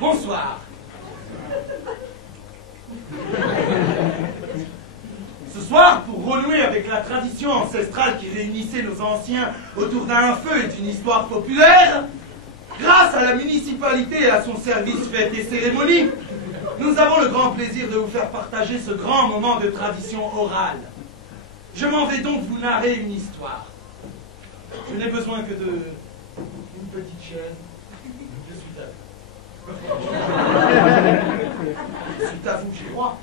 Bonsoir. Ce soir, pour renouer avec la tradition ancestrale qui réunissait nos anciens autour d'un feu et d'une histoire populaire, grâce à la municipalité et à son service fêtes et cérémonies, nous avons le grand plaisir de vous faire partager ce grand moment de tradition orale. Je m'en vais donc vous narrer une histoire. Je n'ai besoin que de... une petite chaise. Je suis à vous. Je suis à vous, j'ai droit.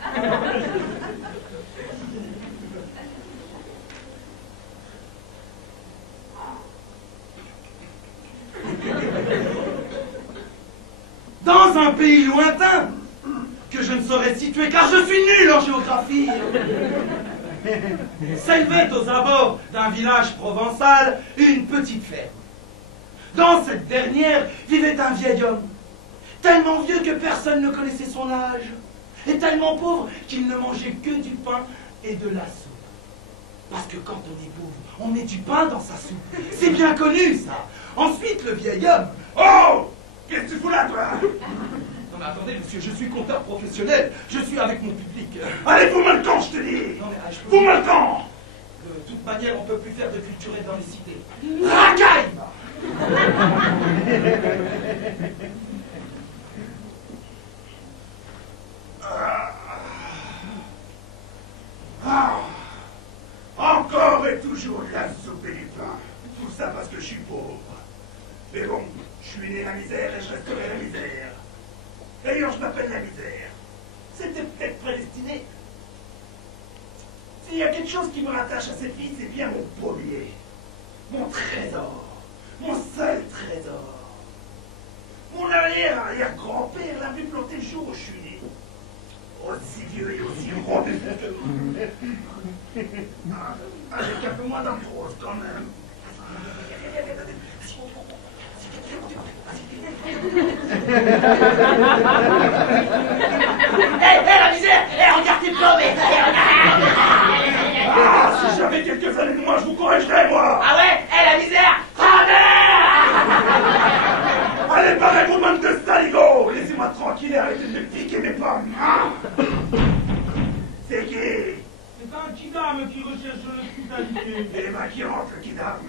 Dans un pays lointain, que je ne saurais situer car je suis nul en géographie, s'élevait aux abords d'un village provençal une petite ferme. Dans cette dernière vivait un vieil homme, tellement vieux que personne ne connaissait son âge, et tellement pauvre qu'il ne mangeait que du pain et de la soupe. Parce que quand on est pauvre, on met du pain dans sa soupe. C'est bien connu, ça. Ensuite, le vieil homme... Oh! Qu'est-ce que tu fous là, toi? Non mais attendez, monsieur, je suis comptable professionnel. Je suis avec mon public. Allez, fous-moi le camp, je te dis! Non mais je peux... Fous-moi le camp! De toute manière, on ne peut plus faire de culturel dans les cités. Racaille! Encore et toujours de la soupe et du pain. Tout ça parce que je suis pauvre. Mais bon, je suis né la misère et je resterai la misère. D'ailleurs, je m'appelle la misère. C'était peut-être prédestiné. S'il y a quelque chose qui me rattache à cette vie, c'est bien mon pommier. Mon trésor. Mon seul trésor. Mon arrière-arrière-grand-père l'a vu planter le jour où je suis né. Aussi vieux et aussi robuste que moi. Avec un peu moins d'arthrose quand même. Hé, la misère! Hé, regarde tes pommes! Ah, si j'avais quelques années de moi, je vous corrigerais, moi! Ah ouais? Hé, la misère! Allez, pareil, mon man de saligo! Laissez-moi tranquille et arrêtez de me piquer mes pommes! Hein? C'est qui? C'est un kidam qui recherche l'hospitalité. Et les mains qui rentrent, le kidam.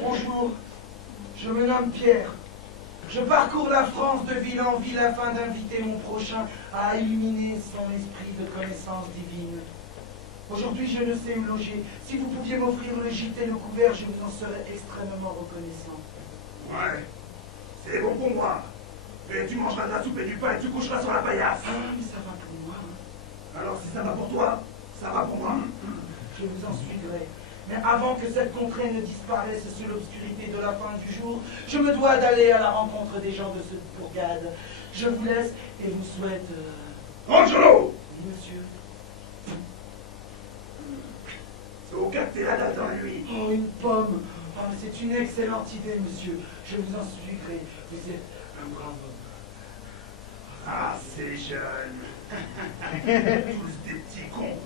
Bonjour, je me nomme Pierre. Je parcours la France de ville en ville afin d'inviter mon prochain à illuminer son esprit de connaissance divine. Aujourd'hui, je ne sais où loger. Si vous pouviez m'offrir le gîte et le couvert, je vous en serais extrêmement reconnaissant. Ouais, c'est bon pour moi. Et tu mangeras de la soupe et du pain et tu coucheras sur la paillasse. Ah, mais ça va pour moi. Alors si ça va pour toi, ça va pour moi. Je vous en suivrai. Mais avant que cette contrée ne disparaisse sous l'obscurité de la fin du jour, je me dois d'aller à la rencontre des gens de cette bourgade. Je vous laisse et vous souhaite... Angelo! Oui, monsieur. Au cas que t'es là dans lui. Oh, une pomme. Oh, c'est une excellente idée, monsieur. Je vous en suivrai. Vous êtes un brave homme. Ah, c'est jeune. Tous des petits cons.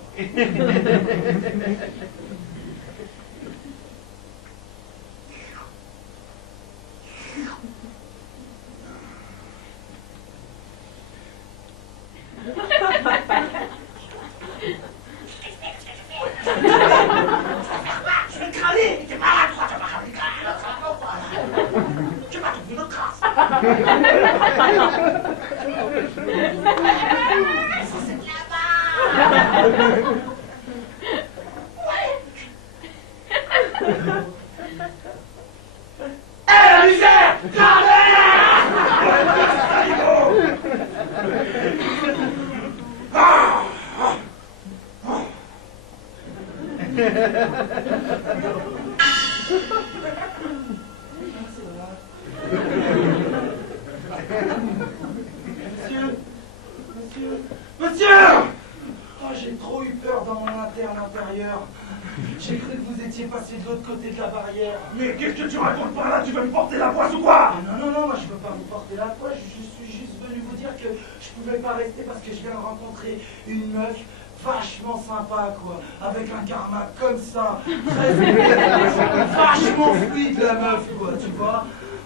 Je vais te crâner! T'es maladroit, tu vas crâner! Tu vas trouver notre trace! C'est là-bas! Hé, la misère! Monsieur! Oh, j'ai trop eu peur dans mon interne intérieur. J'ai cru que vous étiez étiez passé de l'autre côté de la barrière. Mais qu'est-ce que tu racontes par là? Tu veux me porter la poisse ou quoi? Non, moi je veux pas vous porter la poisse, je suis juste venu vous dire que je pouvais pas rester parce que je viens de rencontrer une meuf vachement sympa, quoi, avec un karma comme ça, très vachement fluide la meuf, quoi, tu vois.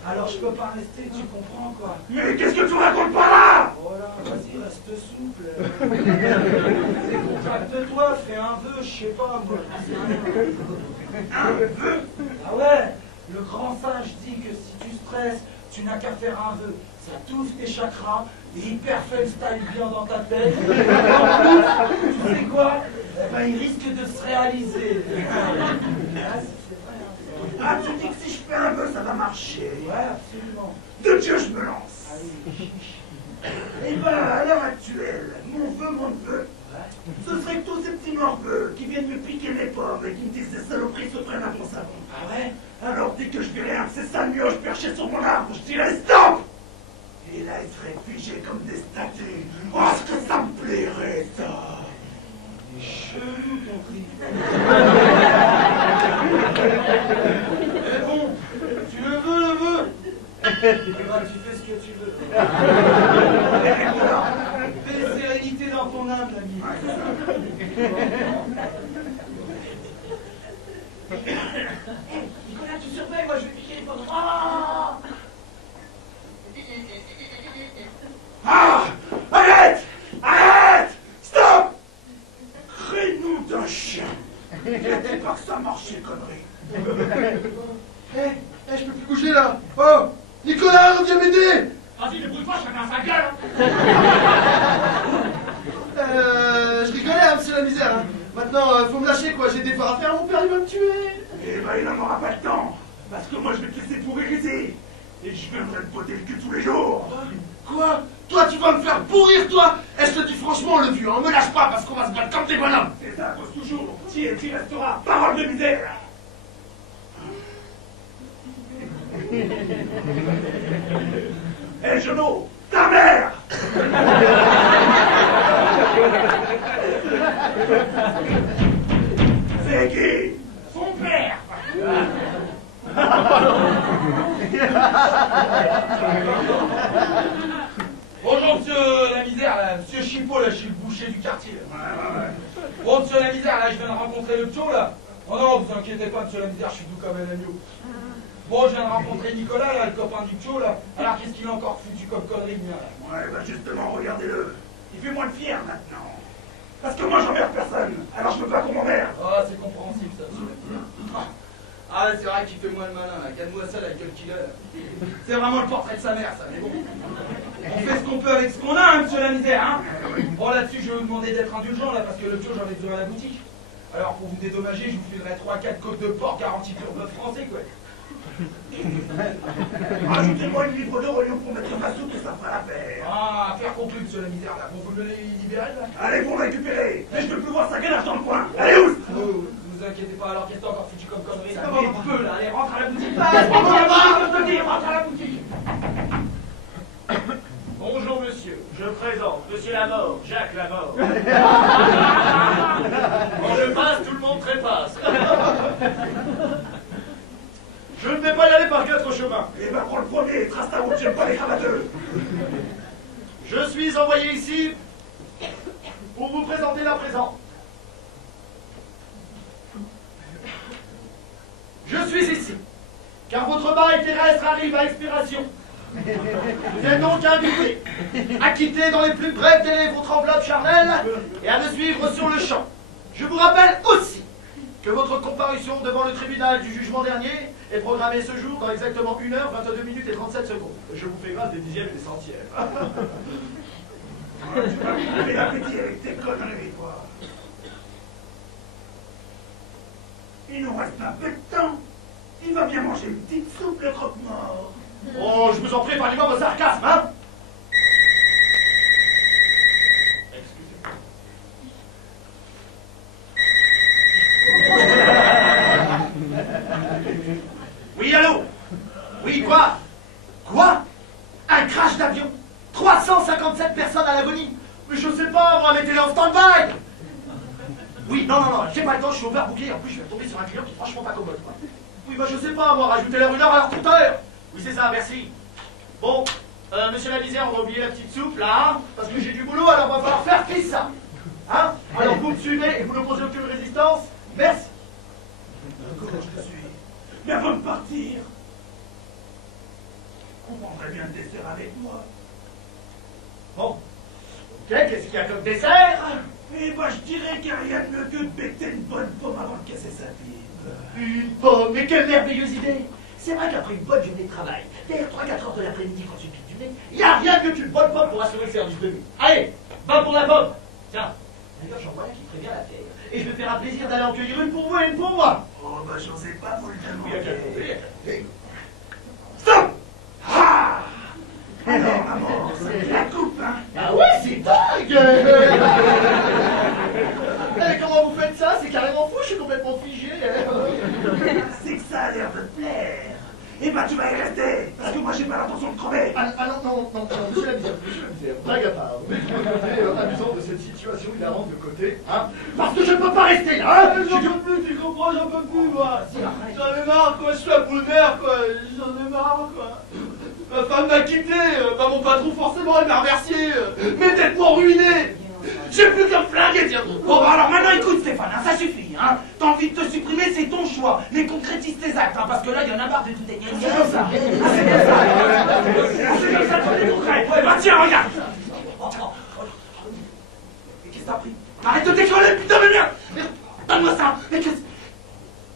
Alors je peux pas rester, tu comprends, quoi. Mais qu'est-ce que tu racontes par là? Voilà, vas-y, reste souple. Décontracte-toi, fais un vœu, je sais pas, moi. Un vœu? Ah ouais, le grand sage dit que si tu stresses, tu n'as qu'à faire un vœu. Ça t'ouvre tes chakras, et hyper fun style bien dans ta tête. En plus, tu sais quoi? Eh ben, il risque de se réaliser. Ah, c'est vrai, hein. Ah, tu dis que si je fais un vœu, ça va marcher. Ouais, absolument. De Dieu, je me lance. Allez. Eh ben, à l'heure actuelle, mon neveu, ce serait que tous ces petits morveux qui viennent me piquer les pommes et qui me disent ces saloperies se prennent à mon savon. Ah ouais? Alors dès que je verrais un de ces sales mioches perchés sur mon arbre, je dirais stop! Et là, ils seraient figés comme des statues. Oh, ce que ça me plairait, ça! Chelou ton tri. Mais bon, tu le veux. Eh ben, tu fais ce que tu veux. Paix et sérénité dans ton âme, l'ami. Nicolas, tu surveilles, moi je vais piquer les pommes. Ah! Arrête! Arrête! Stop! Crée-nous d'un chien! Dis pas que ça marche, ces conneries! Je peux plus bouger là. Oh, Nicolas, reviens m'aider. Vas-y, débrouille-toi, chacun sa gueule. Je rigolais, hein, c'est la misère. Hein. Maintenant, faut me lâcher quoi, j'ai des efforts à faire, mon père il va me tuer. Eh ben, il n'en aura pas le temps! Parce que moi, je vais te laisser pourrir ici! Et je viendrai te botter le cul tous les jours! Quoi? Toi, tu vas me faire pourrir, toi? Et je te dis franchement, le vieux, on me lâche pas parce qu'on va se battre comme des bonhommes. Et ça cause toujours! Qui et qui restera? Parole de misère! Hé, Genot! Ta mère! C'est qui? Son père. Bonjour, monsieur la misère, là. Monsieur Chipot, là, je suis le boucher du quartier. Là. Bon, monsieur la misère, là, je viens de rencontrer le pio, là. Oh non, vous inquiétez pas, monsieur la misère, je suis doux comme un agneau. Bon, je viens de rencontrer Nicolas, là, le copain du pio, là. Alors, qu'est-ce qu'il a encore foutu comme connerie, bien, là? Ouais, bah justement, regardez-le. Il fait moins le fier maintenant. Parce que moi, j'emmerde personne. Alors je veux pas qu'on m'emmerde. Ah, c'est compréhensible, ça, monsieur la misère. Ah, c'est vrai qu'il fait moins le malin, là. Regarde-moi ça, la gueule qu'il a, là. C'est vraiment le portrait de sa mère, ça, mais bon. On fait ce qu'on peut avec ce qu'on a, hein, monsieur la misère, hein. Bon, là-dessus, je vais vous demander d'être indulgent, là, parce que le pio, j'en ai besoin à la boutique. Alors, pour vous dédommager, je vous filerai 3-4 côtes de porc garanties pour votre français, quoi. Rajoutez-moi une livre d'or au lieu pour mettre ma soupe et ça fera l'affaire. Ah, affaire conclue, monsieur la misère, là. Bon, vous me les libérez, là? Allez, vous me récupérez. Mais je veux plus voir sa galère dans le coin. Allez, ouf! Vous inquiétez pas, alors qu'est-ce que t'as encore foutu comme connerie? Ça va un peu là, allez, rentre à la boutique. Ah, Je te dis, rentre à la boutique. Bonjour monsieur, je présente monsieur Lamort, Jacques Lamort. Quand je passe, tout le monde trépasse. Je ne vais pas y aller par 4 chemins. Eh ben, prends le premier, trace ta route, j'aime pas les cravateux. Je suis envoyé ici pour vous présenter la présente. Je suis ici, car votre bail terrestre arrive à expiration. Vous êtes donc invité à quitter dans les plus brefs délais votre enveloppe charnelle et à me suivre sur le champ. Je vous rappelle aussi que votre comparution devant le tribunal du jugement dernier est programmée ce jour dans exactement 1 heure, 22 minutes et 37 secondes. Je vous fais grâce des dixièmes et des centièmes. Fais l'appétit avec tes conneries, quoi. Il nous reste un peu de temps. Il va bien manger une petite soupe, le croque-mort. Oh, je vous en prie, parlez-moi vos sarcasmes, hein? Excusez-moi. Oui, allô? Oui, quoi? Quoi? Un crash d'avion? 357 personnes à l'agonie? Mais je sais pas, moi, mettez-les en stand-by! Oui, non, j'ai pas le temps, je suis overbooké. En plus, je vais tomber sur un client qui est franchement pas commode, quoi. Oui, bah je sais pas, moi, rajouter l'heure 1 heure alors tout à l'heure. Oui, c'est ça, merci. Bon, monsieur la misère, on va oublier la petite soupe, là, hein, parce que j'ai du boulot, alors on va falloir faire qui ça? Hein? Alors vous me suivez et vous n'opposez aucune résistance? Merci. Comment je te suis? Mais avant de partir, on prendrait bien le dessert avec moi. Bon. Ok, qu'est-ce qu'il y a comme dessert? Eh ben, je dirais qu'il n'y a rien de mieux que de becter une bonne pomme avant de casser sa pipe. Une pomme, mais quelle merveilleuse idée! C'est vrai qu'après une bonne journée de travail, derrière 3-4 heures de l'après-midi quand tu piques du nez, il n'y a rien que une bonne pomme pour assurer le service de nuit. Allez, va pour la pomme! Tiens, d'ailleurs j'en vois un qui prévient la terre, et je me ferai un plaisir d'aller en cueillir une pour vous et une pour moi! Oh, bah, j'en sais pas vous le Il y a qu'à compter. Stop! Ah! Alors, maman, c'est la coupe, hein? Ah ouais, c'est dingue! Eh, comment vous faites ça? C'est carrément fou, je suis complètement figé. C'est que ça a l'air de te plaire. Eh ben, tu vas y rester, parce que moi, j'ai pas l'intention de crever. Ah non, monsieur la misère, blague à part. Mettez-moi amusant de cette situation hilarante de côté, hein? Parce que je ne peux pas rester là, hein? J'en peux plus, tu comprends, j'en peux plus, moi. J'en ai marre, quoi, je suis à bout de mer, quoi. J'en ai marre, quoi. Ma femme m'a quitté, bah mon patron forcément il m'a remercié, mes têtes m'ont ruiné. J'ai plus qu'à me flinguer, tiens. Bon, bah alors maintenant écoute Stéphane, hein, ça suffit. Hein. T'as envie de te supprimer, c'est ton choix. Mais concrétise tes actes, hein, parce que là, il y en a marre de tout écrire. C'est comme ça. C'est comme ça, t'en es concret. Ouais, bah tiens, regarde. Mais qu'est-ce que t'as pris? Arrête de décoller, putain de merde. Donne-moi ça. Mais qu'est-ce...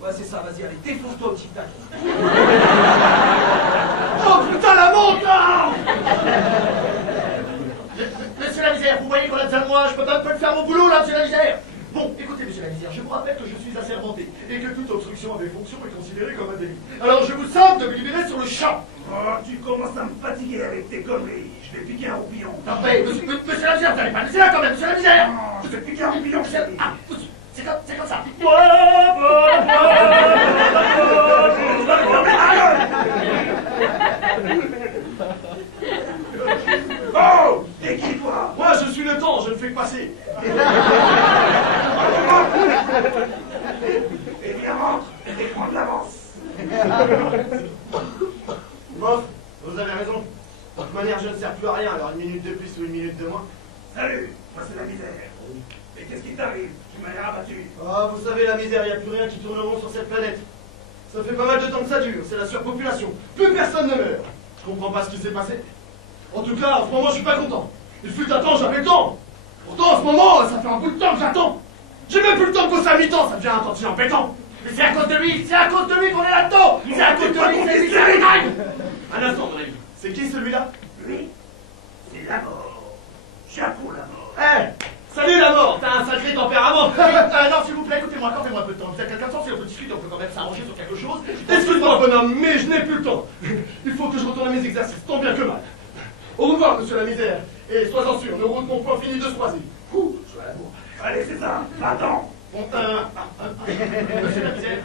Ouais, c'est ça, vas-y, allez, défonce-toi au tic-tac. Oh putain, la montre là! Monsieur la misère, vous voyez qu'on a besoin de moi, je peux pas le faire mon boulot là, monsieur la misère! Bon, écoutez, monsieur la misère, je vous rappelle que je suis assermenté et que toute obstruction avec fonction est considérée comme un délit. Alors je vous somme de me libérer sur le champ! Oh, tu commences à me fatiguer avec tes conneries. Je vais piquer un roupillon. Non mais, monsieur la misère, vous n'allez pas laisser là quand même, monsieur la misère! Non, je vais piquer un roupillon, chérie. Ah, c'est comme ça! Oh! Et qui, toi? Moi je suis le temps, je ne fais que passer! Eh bien, rentre et prends de l'avance. Bof, vous avez raison. De toute manière, je ne sers plus à rien, alors une minute de plus ou une minute de moins. Salut, moi c'est la misère. Mais qu'est-ce qui t'arrive? Tu m'as rabattu. Ah, vous savez, la misère, il n'y a plus rien qui tourne rond sur cette planète. Ça fait pas mal de temps que ça dure, c'est la surpopulation. Plus personne ne meurt. Je comprends pas ce qui s'est passé. En tout cas, en ce moment, je suis pas content. Il fut un temps, j'avais le temps. Pourtant, en ce moment, ça fait un bout de temps que j'attends. J'ai même plus le temps de bosser à mi-temps, ça devient un tantinet embêtant. Mais c'est à cause de lui qu'on est là-dedans. C'est à cause de lui, c'est lui, c'est lui. Un instant, mon ami. C'est qui celui-là? Lui, c'est la mort. Chapeau la mort. Eh, salut la mort, t'as un sacré tempérament. Non, s'il vous plaît, écoutez-moi, accordez-moi un peu de temps. Vous avez quelqu'un de temps, si on peut discuter, on peut quand même s'arranger sur quelque chose. Excuse-moi, bonhomme, mais je n'ai plus le temps. Il faut que je retourne à mes exercices, tant bien que mal. Au revoir, monsieur la misère. Et sois-en sûr, nos routes n'ont point fini de se croiser. Ouh, je suis à la bourre. Allez, c'est ça. Attends. Bon, monsieur la misère.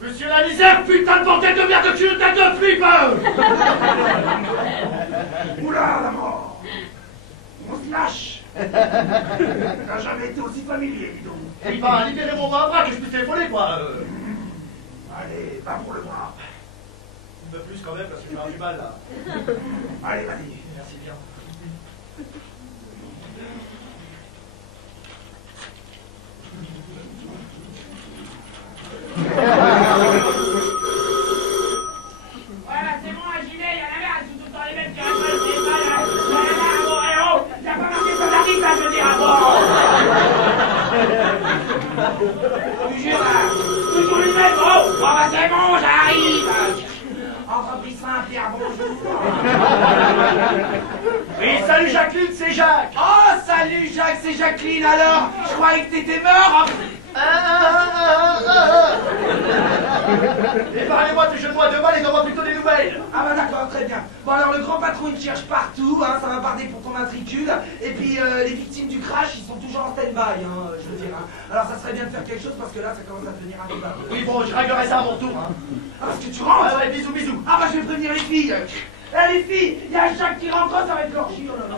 Monsieur la misère, putain de bordel de merde de cul de tête de flip! Oula, la mort. On se lâche. T'as jamais été aussi familier, dis donc. Eh ben, libérez mon bras que je puisse téléphoner, quoi. Allez, va pour le bras. Un peu plus quand même, parce que j'ai du mal, là. Allez, vas-y. Merci bien. Voilà, c'est bon, un gilet, il y en avait, elles sont tout le temps les mêmes qui rigolent, c'est pas là. Oh, eh oh, t'as pas marqué sur la rite, là, je veux dire, bon. Tu jures, toujours les mêmes, oh, bah c'est bon, j'arrive. Entreprise Saint-Pierre, bonjour. Oui, salut Jacqueline, c'est Jacques. Oh, salut Jacques, c'est Jacqueline alors. Je croyais que t'étais mort. Et parlez-moi de jeux de moi de mal et donne-moi plutôt des nouvelles. Ah bah d'accord, très bien. Bon alors le grand patron il te cherche partout, hein, ça va barder pour ton matricule. Et puis les victimes du crash ils sont toujours en stand-by, hein, je veux dire. Hein. Alors ça serait bien de faire quelque chose parce que là ça commence à devenir invivable. Oui, bon, je réglerai ça à mon tour. Hein. Ah parce que tu rentres. Ouais, bisous, bisous. Ah bah je vais prévenir les filles. Eh les filles, il y a Jacques qui rentre, ça va être l'orgie. Oh là là.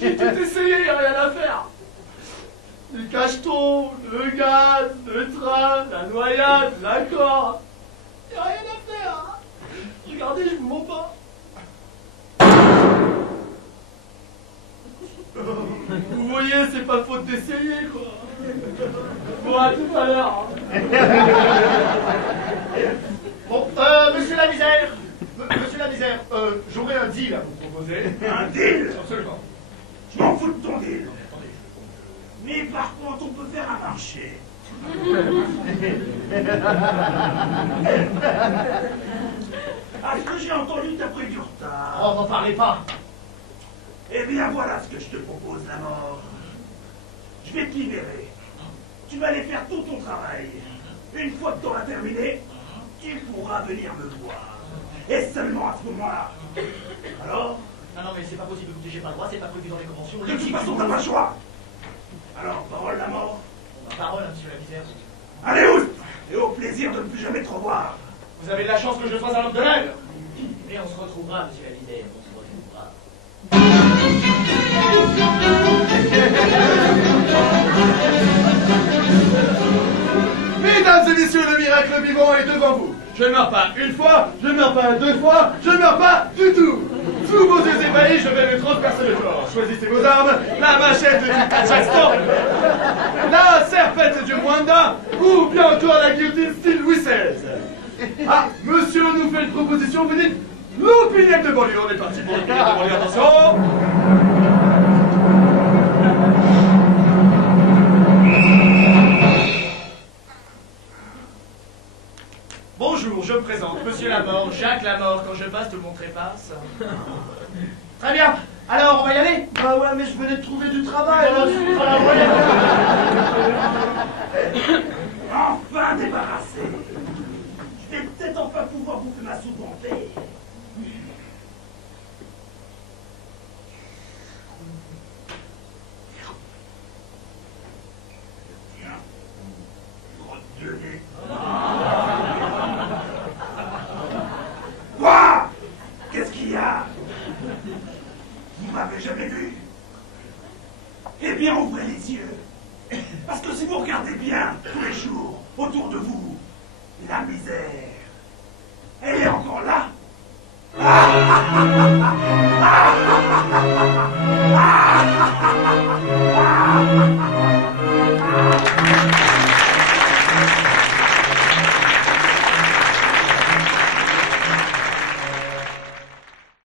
J'ai tout essayé, y a rien à faire. Le cacheton, le gaz, le train, la noyade, l'accord. Y a rien à faire. Regardez, je vous mens pas. Vous voyez, c'est pas faute d'essayer, quoi. Bon, à tout à l'heure. Bon, monsieur la misère, monsieur la misère, j'aurais un deal à vous proposer. Un deal? Absolument. Je m'en fous de ton deal. Mais par contre, on peut faire un marché. À ce que j'ai entendu, t'as pris du retard. Oh, n'en parlez pas. Eh bien, voilà ce que je te propose, la mort. Je vais te libérer. Tu vas aller faire tout ton travail. Une fois que tu auras terminé, tu pourras venir me voir. Et seulement à ce moment-là. Alors, Ah non, mais c'est pas possible, écoutez, j'ai pas le droit, c'est pas prévu dans les conventions. de toute façon, t'as pas le choix. Alors, parole la mort. Ma parole, hein, monsieur la misère. Allez, oust. Et au plaisir de ne plus jamais te revoir. Vous avez de la chance que je sois un homme de l'air. Mais on se retrouvera, monsieur la misère, on se retrouvera. Mesdames et messieurs, le miracle vivant est devant vous. Je ne meurs pas une fois, je ne meurs pas deux fois, je ne meurs pas du tout. Sous vos yeux ébahis, je vais me transpercer le corps. Choisissez vos armes, la machette du Kazakhstan, la serpette du Rwanda, ou bien encore la guillotine style Louis XVI. Ah, monsieur nous fait une proposition, vous dites l'opinion de banlieue, on est parti pour l'opinion de banlieue, attention. Bonjour, je me présente, monsieur Lamort, Jacques Lamort, quand je passe, tout le monde trépasse. Très bien. Alors, on va y aller? Bah ouais, mais je venais de trouver du travail. Enfin débarrassé. Je vais peut-être enfin pouvoir bouffer ma soupe en paix. Tiens. Grotte de nez. Quoi? Qu'est-ce qu'il y a? Vous m'avez jamais vu? Eh bien, ouvrez les yeux. Parce que si vous regardez bien tous les jours autour de vous, la misère, elle est encore là.